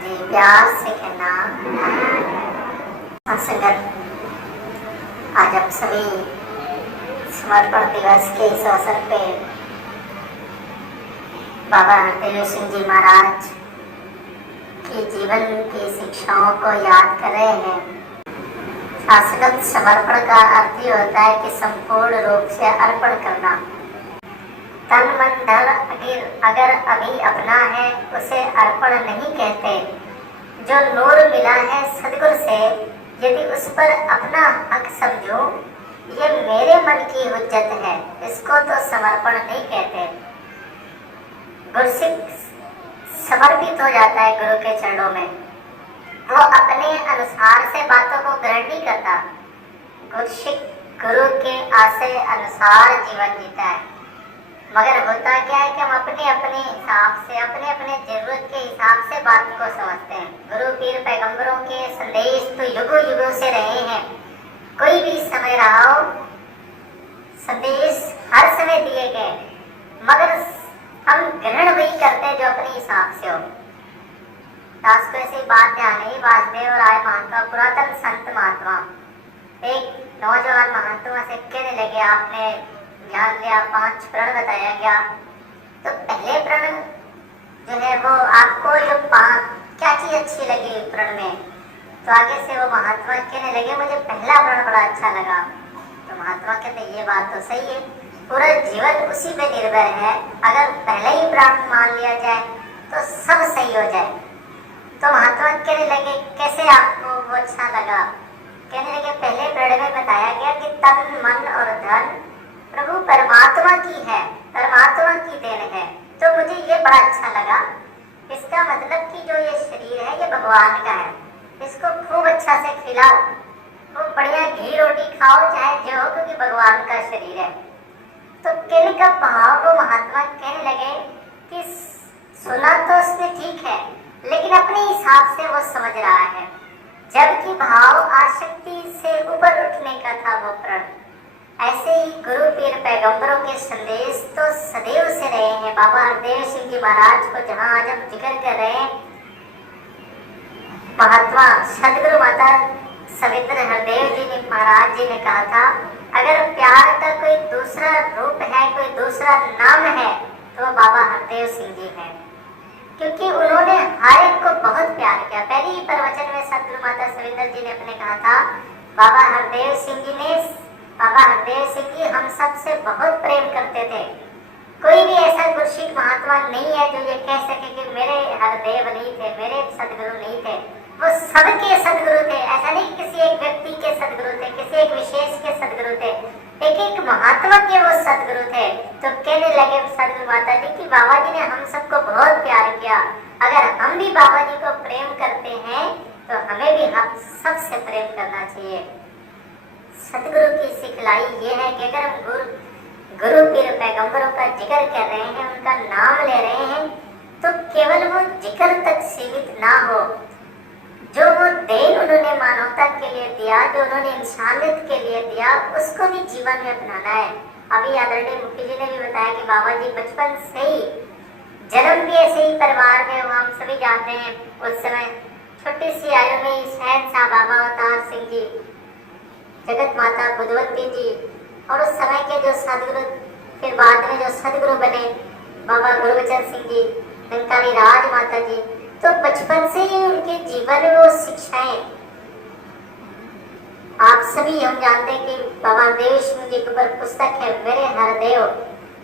जी प्यार से कहना संगत, आज आप सभी समर्पण दिवस के इस अवसर पे बाबा हरदेव सिंह जी महाराज की जीवन की शिक्षाओं को याद कर रहे हैं। शाश्वत समर्पण का अर्थ ही होता है कि संपूर्ण रूप से अर्पण करना। तन मन धन अगर अभी अपना है उसे अर्पण नहीं कहते। जो नूर मिला है सदगुरु से, यदि उस पर अपना हक समझो, ये मेरे मन की हुज्जत है, इसको तो समर्पण नहीं कहते। गुरसिख समर्पित हो जाता है गुरु के चरणों में, वो अपने अनुसार से बातों को ग्रहण नहीं करता। गुरसिख गुरु के आशय अनुसार जीवन जीता है। मगर होता क्या है कि हम अपने अपने हिसाब से, अपने अपने जरूरत के हिसाब से बात को समझते हैं। गुरु पीर पैगंबरों के संदेश तो युगों युगों से रहे हैं। कोई भी समय रहा हो, संदेश हर समय दिए गए, मगर हम ग्रहण वही करते हैं जो अपने हिसाब से हो। दास को ऐसी बात ध्यान है, वासुदेव राय महात्मा, पुरातन संत महात्मा, एक नौजवान महात्मा से कहने लगे, आपने ध्यान दिया, 5 प्रण बताया गया, तो पहले प्रण जो है वो आपको जो क्या चीज अच्छी लगी प्रण में, तो आगे से वो महात्मा कहने लगे, मुझे पहला प्रण बड़ा अच्छा लगा। तो महात्मा कहते ये बात तो सही है, पूरा जीवन उसी पे निर्भर है। अगर पहले ही प्रण मान लिया जाए तो सब सही हो जाए। तो महात्मा कहने लगे, कैसे आपको वो अच्छा लगा? कहने लगे, पहले प्रण में बताया गया कि तन मन और धन प्रभु परमात्मा की है, परमात्मा की देन है, तो मुझे ये बड़ा अच्छा लगा। इसका मतलब कि जो ये शरीर है ये भगवान का है, इसको खूब अच्छा से खिलाओ, खूब बढ़िया घी रोटी खाओ, चाहे जो हो, क्योंकि भगवान का शरीर है। तो कहने का भाव वो महात्मा कहने लगे कि सुना तो उसने ठीक है, लेकिन अपने हिसाब से वो समझ रहा है, जबकि भाव आसक्ति से ऊपर उठने का था वो प्रण। ऐसे ही गुरु पीर पैगंबरों के संदेश तो सदैव से रहे हैं। बाबा हरदेव सिंह जी महाराज को जहां आज हम जिक्र कर रहे हैं, महात्मा सदगुरु माता सवित्र हरदेव जी ने महाराज जी ने कहा था, अगर प्यार का कोई दूसरा रूप है, कोई दूसरा नाम है, तो बाबा हरदेव सिंह जी है, क्योंकि उन्होंने हर एक को बहुत प्यार किया। पहले ही प्रवचन में सदगुरु माता सवित्र जी ने अपने कहा था, बाबा हरदेव सिंह जी हम सबसे बहुत प्रेम करते थे। कोई भी ऐसा गुरसिख महात्मा नहीं है जो ये कह सके कि मेरे हरदेव नहीं थे, मेरे सदगुरु नहीं थे। वो सबके सदगुरु थे। ऐसा नहीं किसी एक व्यक्ति के सदगुरु थे, किसी एक विशेष के सदगुरु थे, एक एक महात्मा के वो सदगुरु थे। तो कहने लगे सदगुरु माता जी कि बाबा जी ने हम सबको बहुत प्यार किया, अगर हम भी बाबा जी को प्रेम करते हैं तो हमें भी हम सबसे प्रेम करना चाहिए। सतगुरु की सिखलाई ये है कि अगर हम गुरु पीर पैगंबरों का जिक्र कर रहे हैं, उनका नाम ले रहे हैं, तो केवल वो जिक्र तक सीमित ना हो। जो वो देन उन्होंने मानवता के लिए दिया, जो उन्होंने इंसानियत के लिए दिया, उसको भी जीवन में अपनाना है। अभी आदरणीय मुखी जी ने भी बताया कि बाबा जी बचपन से ही, जन्म भी ऐसे ही परिवार में हुआ, हम सभी जानते हैं। उस समय छोटी सी आयु में शहंशाह बाबा अवतार सिंह जी, जगत माता बुद्धवती जी, और उस समय के जो सदगुरु, फिर बाद में जो सदगुरु बने बाबा गुरबचन सिंह जी, नंकानी राज माता जी, तो बचपन से ही उनके जीवन में वो शिक्षाएं, आप सभी हम जानते हैं कि बाबा हरदेव सिंह जी के ऊपर पुस्तक है मेरे हरदेव,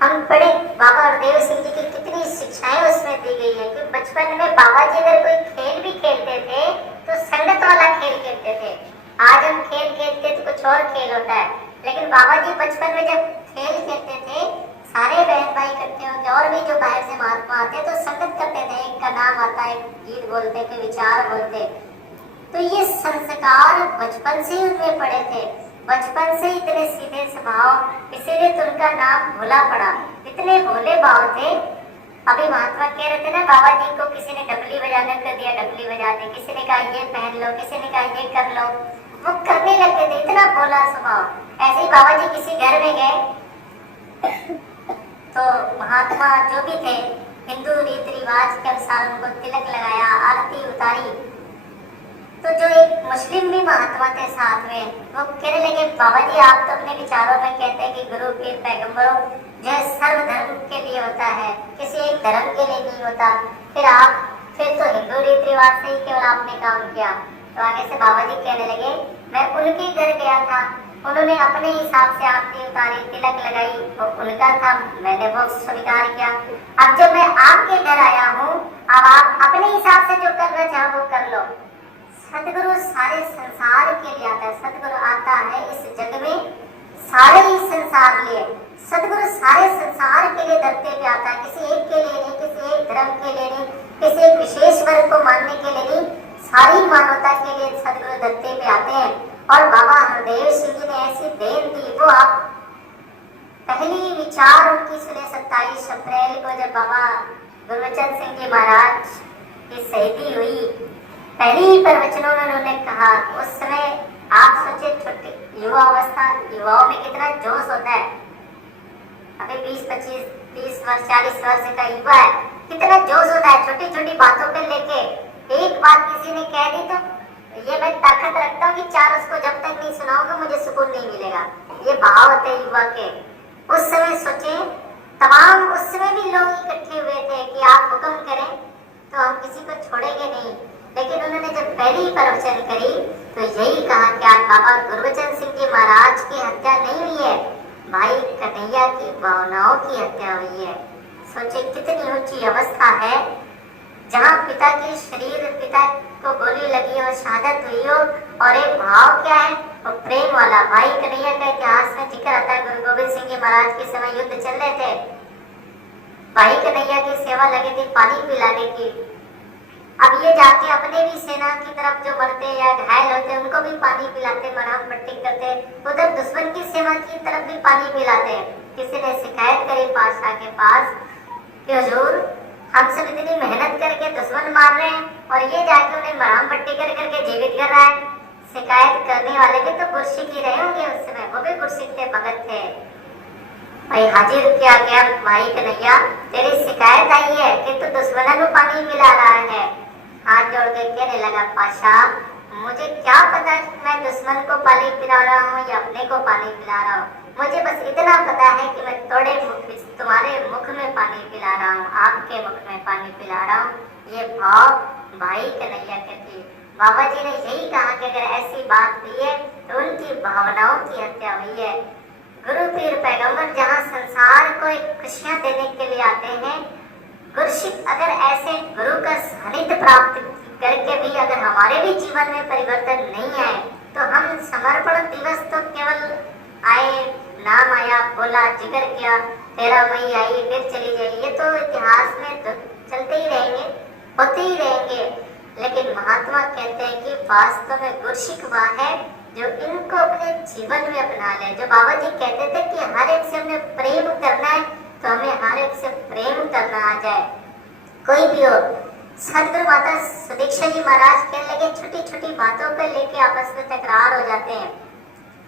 हम पढ़े बाबा हरदेव सिंह जी की कितनी शिक्षाएं उसमें दी गई है कि बचपन में बाबा जी अगर कोई खेल भी खेलते थे तो संगत वाला खेल खेलते थे। आज हम खेल खेलते तो कुछ और खेल होता है, लेकिन बाबा जी बचपन में जब खेल खेलते थे, सारे बहन भाई इकट्ठे होते और भी जो बाहर से महात्मा आते तो संगत करते थे, एक का नाम आता है, गीत बोलते थे, विचार बोलते। तो ये संस्कार बचपन से ही उनमें पड़े थे, बचपन से इतने सीधे स्वभाव, इसीलिए तो उनका नाम भोला पड़ा, इतने भोले भाव थे। अभी महात्मा कह रहे थे ना, बाबा जी को किसी ने डबली बजाने कर दिया, डबली बजा दी, किसी ने कहा ये पहन लो, किसी ने कहा ये कर लो, वो करने लगते थे, इतना भोला स्वभाव। ऐसे ही बाबा जी किसी घर में गए तो महात्मा जो भी थे, हिंदू रीति रिवाज के अनुसार उनको तिलक लगाया, आरती उतारी। महात्मा थे साथ में, वो कहने लगे बाबा जी आप तो अपने विचारों में कहते हैं कि गुरु पीर पैगंबरों जो है सर्व धर्म के लिए होता है, किसी एक धर्म के लिए नहीं होता, फिर तो हिंदू रीति रिवाज से ही केवल आपने काम किया। तो आगे से बाबा जी कहने लगे मैं उनके घर गया था, उन्होंने अपने हिसाब से आरती उतारी, तिलक लगाई, वो उनका था, मैंने वो स्वीकार किया। अब जब मैं आपके घर आया हूँ, अब आप अपने हिसाब से जो करना चाहो वो कर लो। सतगुरु सारे संसार के लिए आता है, सतगुरु आता है इस जग में सारे ही संसार लिए, सतगुरु सारे संसार के लिए धरती पे आता है, किसी एक के लिए नहीं, किसी एक धर्म के लिए नहीं, किसी एक विशेष वर्ग को मानने के लिए नहीं, सारी मानवता के लिए सतगुरु धरती पे आते हैं। और बाबा हरदेव सिंह जी ने ऐसी देन दी, वो आप पहली विचार उनकी सुने 27 अप्रैल को जब बाबा गुरबचन सिंह जी महाराज की शहीदी हुई, पहली प्रवचनों में उन्होंने कहा, उस समय आप सोचे छोटे युवा अवस्था, युवाओं में कितना जोश होता है, अभी 20, 25, 30 वर्ष 40 वर्ष का युवा है, कितना जोश होता है, छोटी छोटी बातों पर लेके एक बात किसी ने कह दी तो ये मैं ताकत रखता हूँ कि 4 उसको जब तक नहीं सुनाऊंगा मुझे सुकून नहीं मिलेगा, ये भाव होते हैं युवा के। उस समय सोचे तमाम, उस समय भी लोग इकट्ठे हुए थे कि आप हुक्म करें तो हम किसी को छोड़ेंगे नहीं, लेकिन उन्होंने जब पहली प्रवचन करी तो यही कहा कि आज बाबा गुरबचन सिंह जी महाराज की हत्या नहीं हुई है, भाई कन्हैया की भावनाओं की हत्या हुई है। सोचे कितनी ऊंची अवस्था है, जहाँ पिता के शरीर, पिता को गोली लगी और शहादत हुई हो, और एक भाव क्या है, वो प्रेम वाला। भाई कन्हैया का इतिहास में जिक्र आता है, गुरु गोविंद सिंह जी महाराज के समय युद्ध चल रहे थे, भाई कन्हैया की सेवा लगी थी पानी पिलाने की। अब ये जाके अपने भी सेना की तरफ जो मरते या घायल होते उनको भी पानी पिलाते, मरहम पट्टी करते, उधर दुश्मन की सेना की तरफ भी पानी पिलाते। किसी ने शिकायत करी पातशाह के पास कि हुजूर हम सब इतनी मेहनत करके दुश्मन मार रहे हैं और ये जाके उन्हें मरहम पट्टी कर करके जीवित कर रहा है। शिकायत करने वाले भी तो गुरसिक ही रहे होंगे उस समय, वो भी गुरसिक थे, भगत थे। भाई हाजिर किया गया, भाई कन्हैया तेरी शिकायत आई है कि तू दुश्मनों को पानी पिला रहा है। हाथ जोड़ के कहने लगा पातशाह मुझे क्या पता मैं दुश्मन को पानी पिला रहा हूँ या अपने को पानी पिला रहा हूँ, मुझे बस इतना पता है कि मैं तुम्हारे मुख में पानी पिला रहा हूँ, आपके मुख में पानी पिला रहा हूँ। ये भाव भाई कन्हैया के थे। बाबा जी ने यही कहा कि अगर ऐसी बात हुई है तो उनकी भावनाओं की हत्या हुई है। गुरु पीर पैगंबर जहाँ संसार को एक खुशियाँ देने के लिए आते हैं, गुरसिक अगर ऐसे गुरु का सानिध्य प्राप्त करके भी अगर हमारे भी जीवन में परिवर्तन नहीं आए तो हम समर्पण दिवस तो केवल आए, नाम आया, बोला, जिक्र किया, 13 मई आई फिर चली जाए, ये तो इतिहास में तो चलते ही रहेंगे, होते ही रहेंगे। लेकिन महात्मा कहते हैं कि वास्तव में गुरसिक वह है जो इनको अपने जीवन में अपना ले। जो बाबा जी कहते थे कि हर एक से हमें प्रेम करना है तो हमें हर एक से प्रेम करना आ जाए, कोई भी हो। सदगुरु माता सुदीक्षा जी महाराज कहने लगे छोटी छोटी बातों को लेके आपस में तकरार हो जाते हैं,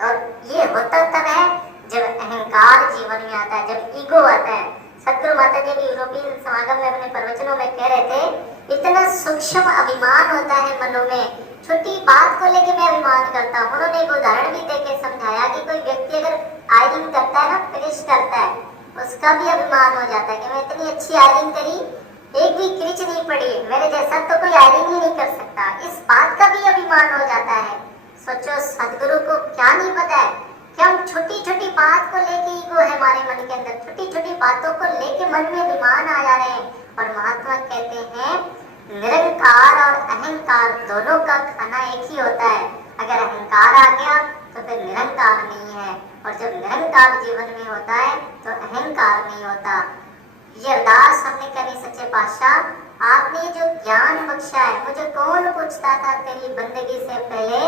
और ये होता तब है जब अहंकार जीवन में आता है, जब ईगो आता है। सदगुरु माता जी भी यूरोपीय समागम में अपने प्रवचनों में कह रहे थे इतना सूक्ष्म अभिमान होता है मनों में, छोटी बात को लेके मैं अभिमान करता हूँ। उन्होंने एक उदाहरण भी देके समझाया कि कोई व्यक्ति अगर आयरन करता है ना, फिनिश करता है, उसका भी अभिमान हो जाता है कि मैं इतनी अच्छी आयरन करी, एक भी क्रिच नहीं पड़ी, मेरे जैसा तो कोई आयरन ही नहीं कर सकता, इस बात का भी अभिमान हो जाता है। सोचो सदगुरु को क्या नहीं पता है कि हम छोटी छोटी बात को लेके ईगो है हमारे मन के अंदर, छोटी छोटी बातों को लेके मन में अभिमान आ जा रहे हैं। और महात्मा कहते हैं निरंकार और अहंकार दोनों का खाना एक ही होता है। अगर अहंकार आ गया तो फिर निरंकार नहीं है, और जब निरंकार जीवन में होता है तो अहंकार नहीं होता। ये अरदास हमने करी सच्चे पातशाह, आपने जो ज्ञान बख्शा है, मुझे कौन पूछता था तेरी बंदगी से पहले,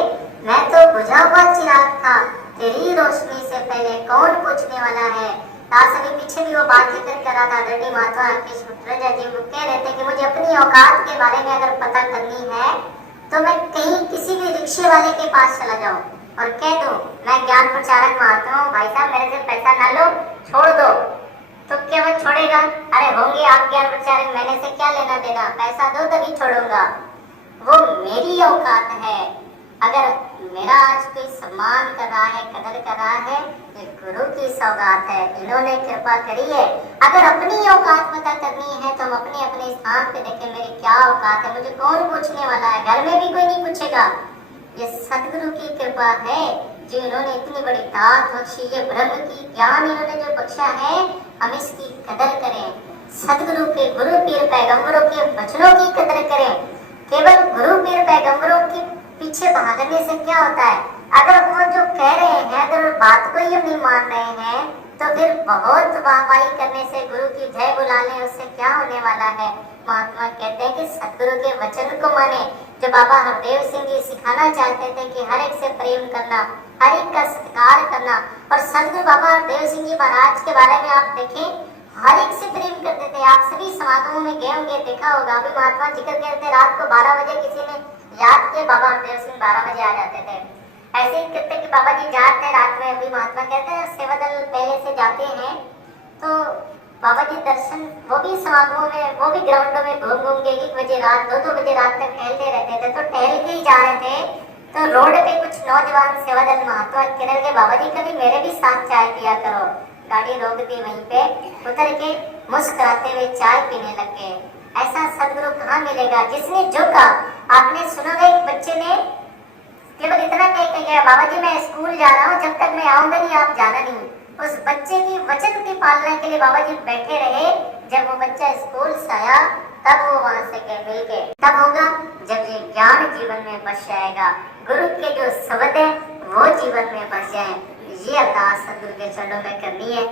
मैं तो बुझा हुआ चिराग था, तेरी रोशनी से पहले कौन पूछने वाला है। दास अभी पीछे भी वो बात जिक्र करा था, दर्डी महात्मा के सुत्रजा जी वो कह रहे थे कि मुझे अपनी औकात के बारे में अगर पता करनी है तो मैं कहीं किसी भी रिक्शे वाले के पास चला जाऊं और कह दूं मैं ज्ञान प्रचारक महात्मा हूँ, भाई साहब मेरे से पैसा ना लो, छोड़ दो, तो क्या वो छोड़ेगा? अरे होंगे आप ज्ञान प्रचारक, मैंने से क्या लेना देना, पैसा दो तभी छोड़ूंगा। वो मेरी औकात है। अगर मेरा आज कोई सम्मान कर रहा है, कदर कर रहा है, ये गुरु की सौगात है, इन्होंने कृपा करी है। अगर अपनी औकात पता करनी है तो हम अपने अपने स्थान पे देखें, मेरी क्या औकात है, मुझे कौन पूछने वाला है, घर में भी कोई नहीं पूछेगा। ये सदगुरु की कृपा है जो इन्होंने इतनी बड़ी दात बख्शी, ये ब्रह्म की ज्ञान इन्होंने जो बख्शा है, हम इसकी कदर करें। सदगुरु के, गुरु पीर पैगंबरों के वचनों की कदर करें। केवल गुरु पीर पैगंबरों के पीछे भागने से क्या होता है? अगर वो जो कह रहे हैं, अगर बात को ही हम नहीं मान रहे हैं, तो फिर बहुत वाहवाही करने से, गुरु की जय बुला लें, उससे क्या होने वाला है? महात्मा कहते हैं कि सदगुरु के वचन को माने। जो बाबा हरदेव सिंह जी सिखाना चाहते थे कि हर एक से प्रेम करना, हर एक का सत्कार करना, और सदगुरु बाबा हरदेव सिंह जी महाराज के बारे में आप देखें, हर एक से प्रेम करते थे। आप सभी समागमों में गए होंगे, देखा होगा। अभी महात्मा जिक्र करते रात को 12 बजे किसी ने याद किया, बाबा हरदेव सिंह 12 बजे आ जाते थे। ऐसे ही कहते कि बाबा जी जाते रात में। अभी महात्मा कहते हैं सेवा दल पहले से जाते हैं, तो बाबा जी दर्शन, वो भी समागमों में, वो भी ग्राउंडों में घूम घूम के 1 बजे रात, 2-2 बजे रात तक टहलते रहते थे। तो टहल के ही जा रहे थे, तो रोड पे कुछ नौजवान सेवा दल महात्मा किरण के, बाबा जी कभी मेरे भी साथ चाय पिया करो। गाड़ी रोक दी, वहीं पे उतर के मुस्कुराते हुए चाय पीने लग गए। ऐसा सदगुरु कहाँ मिलेगा जिसने जो कहा। आपने सुना होगा एक बच्चे ने केवल इतना कह के गया, बाबा जी मैं स्कूल जा रहा हूँ, जब तक मैं आऊंगा नहीं आप जाना नहीं। उस बच्चे की वचन की पालना के लिए बाबा जी बैठे रहे। जब वो बच्चा स्कूल से आया, तब वो वहां से मिल गए। तब होगा जब ये ज्ञान जीवन में बस जाएगा, गुरु के जो शब्द है वो जीवन में बस जाए। ये अरदास सदगुरु के चरणों में करनी है।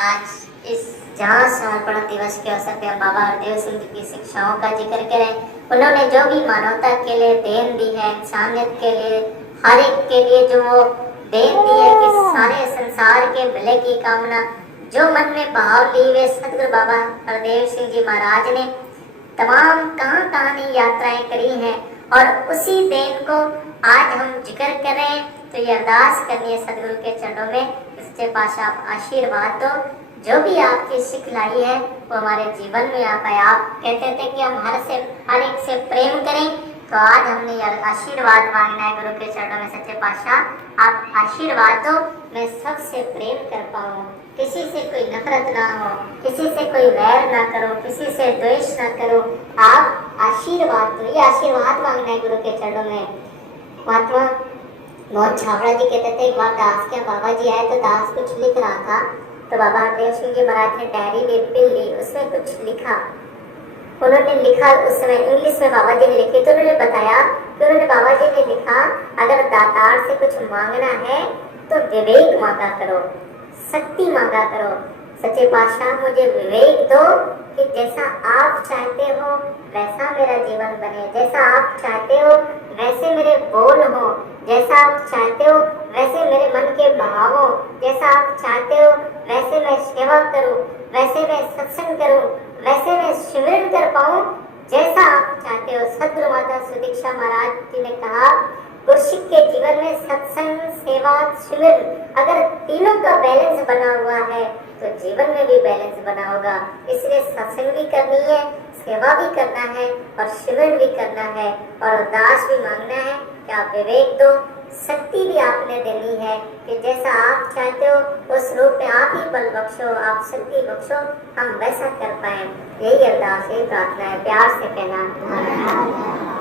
आज इस जहाँ समर्पण दिवस के अवसर पर हम बाबा हरदेव सिंह जी की शिक्षाओं का जिक्र करें। उन्होंने जो भी मानवता के लिए देन दी है, इंसानियत के लिए, हर एक के लिए जो वो देन दी है कि सारे संसार के भले की कामना, जो मन में भाव ली हुए सदगुरु बाबा हरदेव सिंह जी महाराज ने तमाम कहाँ कहानी यात्राएं करी हैं, और उसी देन को आज हम जिक्र कर रहे हैं। तो ये अरदास करनी है सदगुरु के चरणों में, सच्चे पातशाह आप आशीर्वाद दो। जो भी आपकी सीख लाई है वो हमारे जीवन में आ पाए। आप कहते थे कि हम हर एक से प्रेम करें, तो आज हमने आशीर्वाद मांगना है गुरु के चरणों में। सच्चे पातशाह आप आशीर्वाद दो, मैं सबसे प्रेम कर पाऊँ, किसी से कोई नफरत ना हो, किसी से कोई वैर ना करो, किसी से द्वेष ना करो। आप आशीर्वाद दो, ये आशीर्वाद मांगना है गुरु के चरणों में। महात्मा मोहन छाबड़ा जी कहते थे एक बार दास के बाबा जी आए, तो दास कुछ लिख रहा था, तो बाबा हरदेव सिंह जी महाराज ने डायरी में पेन ली, उसमें कुछ लिखा। उन्होंने लिखा, उस समय इंग्लिश में बाबा जी ने लिखी, तो उन्होंने बताया कि उन्होंने बाबा जी ने लिखा, अगर दातार से कुछ मांगना है तो विवेक मांगा करो, शक्ति मांगा करो। सच्चे पातशाह मुझे विवेक दो कि जैसा आप चाहते हो वैसा मेरा जीवन बने, जैसा आप चाहते हो वैसे मेरे बोल हो, जैसा आप चाहते हो वैसे मेरे मन के भाव हो, जैसा आप चाहते हो वैसे मैं सेवा करूं, वैसे मैं सत्संग करूं, वैसे मैं सिमरन कर पाऊं, जैसा आप चाहते हो। सदगुरु माता सुदीक्षा महाराज जी ने कहा, गुरसिक के जीवन में सत्संग, सेवा, सिमरन, अगर तीनों का बैलेंस बना हुआ है तो जीवन में भी बैलेंस बना होगा। इसलिए सत्संग भी करनी है, सेवा भी करना है, और सिमरन भी करना है, और अरदास भी मांगना है कि आप विवेक दो, शक्ति भी आपने देनी है कि जैसा आप चाहते हो उस रूप में आप ही बल बख्शो, आप शक्ति बख्शो, हम वैसा कर पाए। यही अरदास, यही प्रार्थना है, प्यार से कहना।